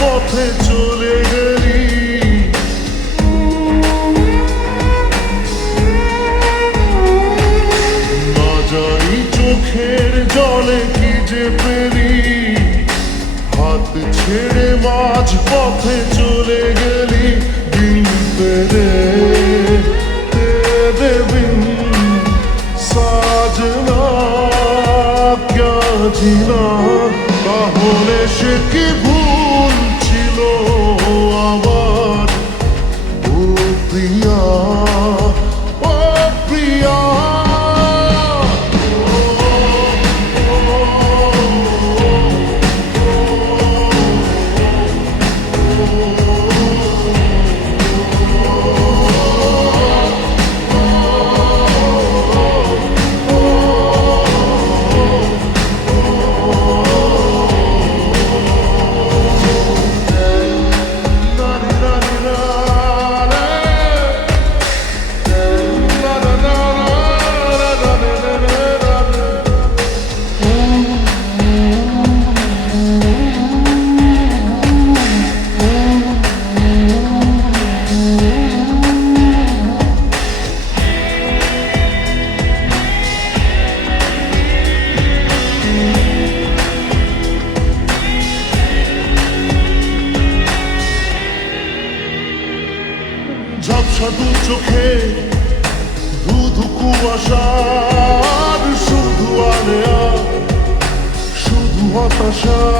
পথে চলে গেলি। না জানি চোখের জলে কি যে পেলি, হাত ছেড়ে মাঝ পথে চলে গেলি। দিল তেরে তেরে বিন সাজনা ক্যা জিনা। তাহলে সে কি ভুল ছিল আমার, ও প্রিয়া ও প্রিয়া। ঝাপসা দু চোখে ধুধু কুয়াশার শুধু আলেয়া, শুধু হতাশা।